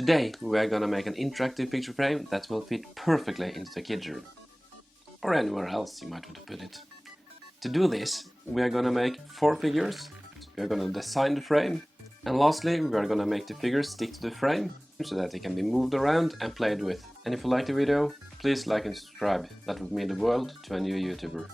Today we are gonna make an interactive picture frame that will fit perfectly into the kids' room. Or anywhere else you might want to put it. To do this, we are gonna make 4 figures, we are gonna design the frame, and lastly we are gonna make the figures stick to the frame so that they can be moved around and played with. And if you like the video, please like and subscribe, that would mean the world to a new YouTuber.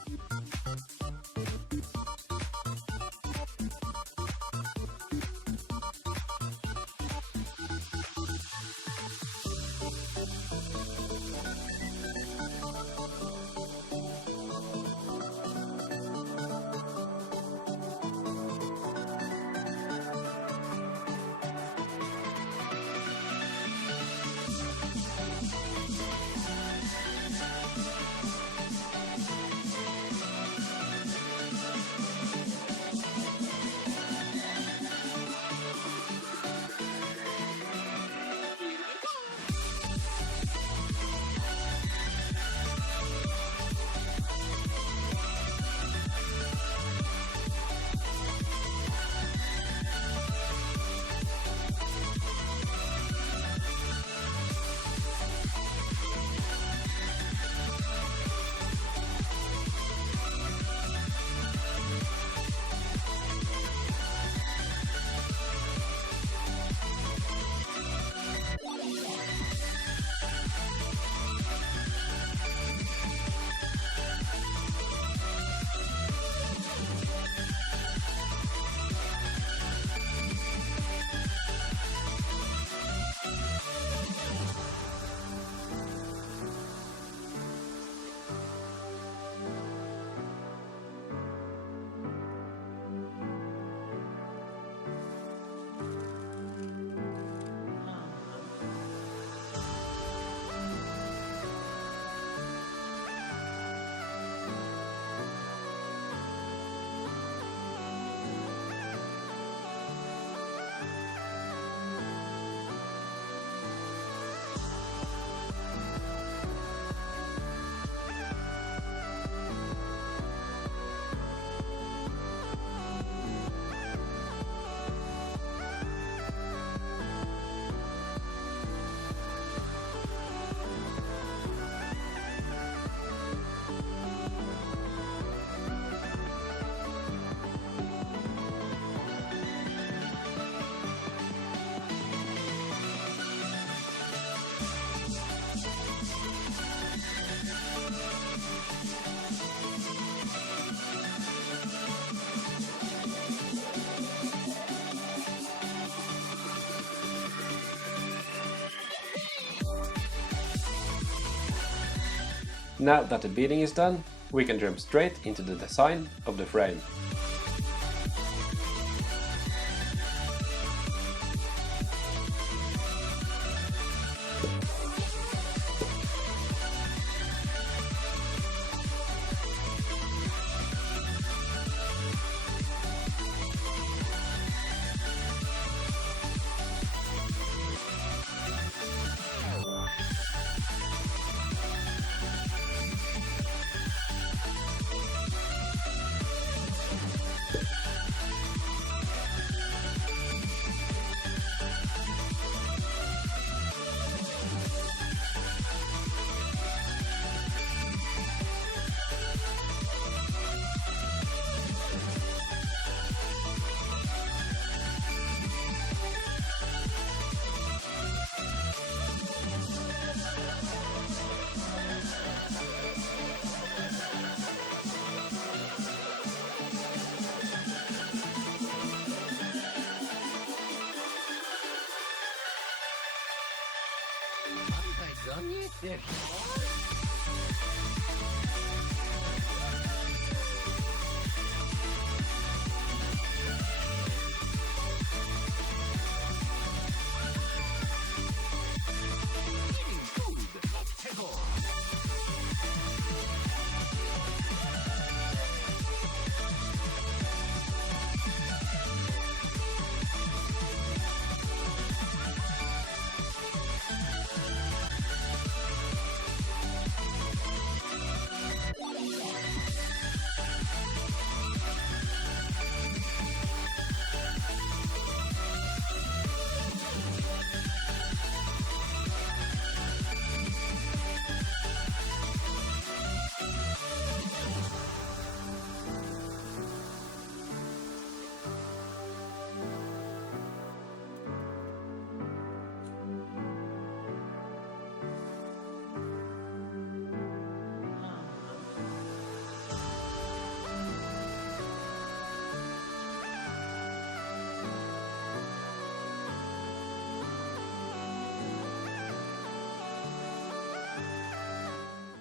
Now that the beading is done, we can jump straight into the design of the frame.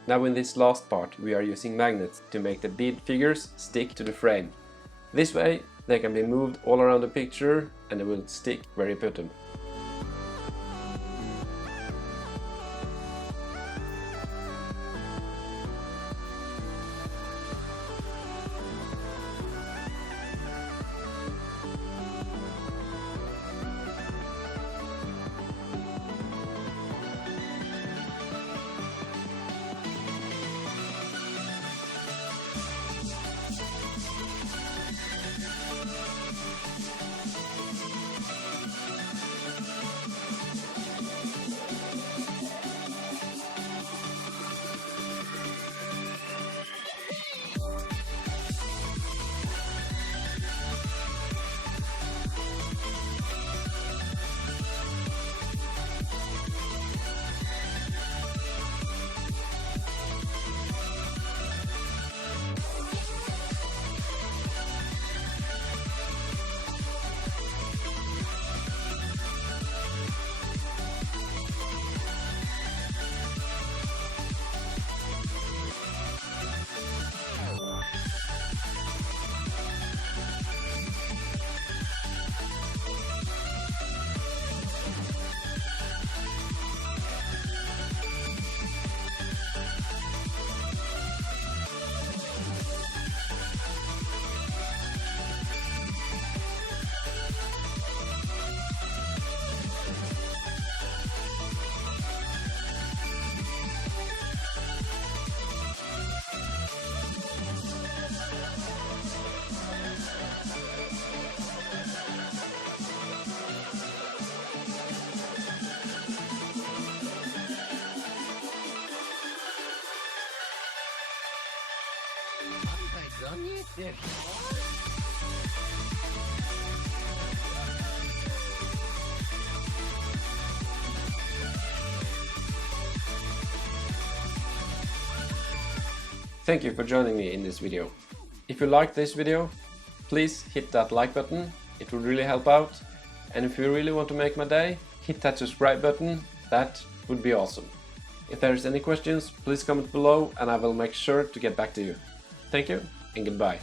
Now in this last part we are using magnets to make the bead figures stick to the frame. This way they can be moved all around the picture and they will stick where you put them. Thank you for joining me in this video. If you liked this video, please hit that like button, it would really help out. And if you really want to make my day, hit that subscribe button, that would be awesome. If there's any questions, please comment below and I will make sure to get back to you. Thank you and goodbye.